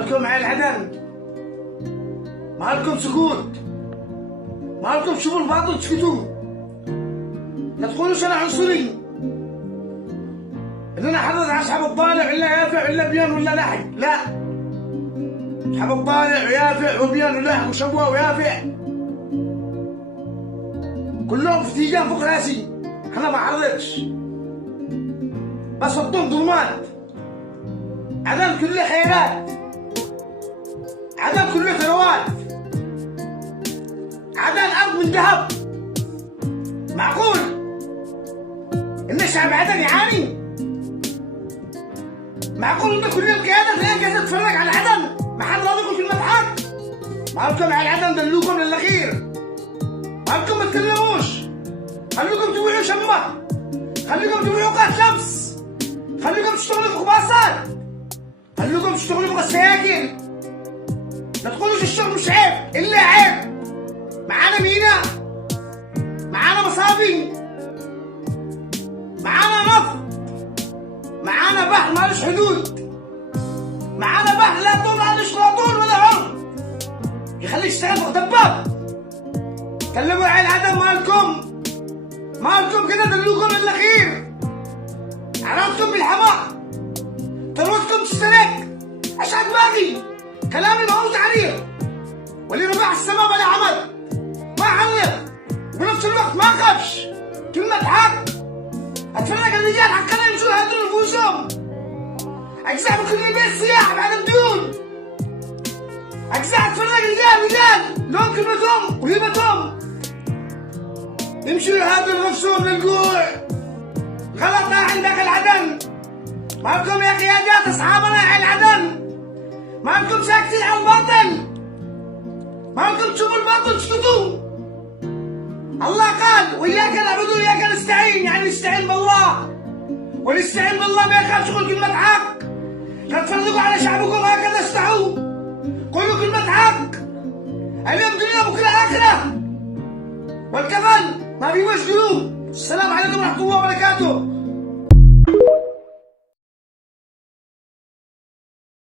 مالكم عين عدن، مالكم سكوت، مالكم تشوفوا الباطل تسكتوا. لا تقولوش انا عنصري، ان انا حرض على اصحاب الضالع ولا يافع ولا بيان ولا لحق. لا، اصحاب الضالع ويافع وبيان ولحق وشبوه ويافع كلهم في تيجان فوق راسي. انا ما حرضتش، بس حطهم ظلمات. عدن كله خيرات، عدن كله ثروات، عدن ارض من ذهب. معقول ان شعب عدن يعاني؟ معقول ان كل القياده تلاقيها قاعده تتفرج على عدن؟ ما حد راضيكم في المضحك؟ مالكم على عدن دلوكم للاخير، مالكم ما تكلموش، خليكم تبيعوا شمه، خليكم تبيعوا قات شمس، خليكم تشتغلوا في خباصات، خليكم تشتغلوا في السياكل. لا تقولوش الشغل مش عيب، الا عيب. معانا مينا، معانا مصابي، معانا نفط، معانا بحر مالوش حدود، معانا بحر لا طول مالوش لا طول ولا عرض يخليك تشتغل دباب. كلموا عين عدن، مالكم كده دلوكم للاخير. عرفتم بالحماق، ثروتكم تشترك. اشهد باقي كلامي بقول عليه، واللي رفع السماء بلا عمل ما علق، وبنفس الوقت ما خافش. كلمة حق. اتفرج الرجال حقنا يمشوا يهدروا نفوسهم. اجزاء من كل بيت سياح بعد الديون. اجزاء اتفرج رجال لهم كلمتهم وهيبتهم، يمشوا يهدروا نفسهم للجوع. غلط عندك العدن. مالكم يا قيادات اصحابنا يا العدن؟ مالكم ساكتين على الباطل؟ مالكم تشوفوا الباطل تسكتوا؟ الله قال وإياك نعبد وإياك نستعين، يعني نستعين بالله، ونستعين بالله ما يخاف شغل كلمة حق. لا تفرقوا على شعبكم هكذا، استحوا قولوا كلمة حق. اليوم دنيا بكرة آخرة، والكفن ما في وجه. السلام عليكم ورحمة الله وبركاته.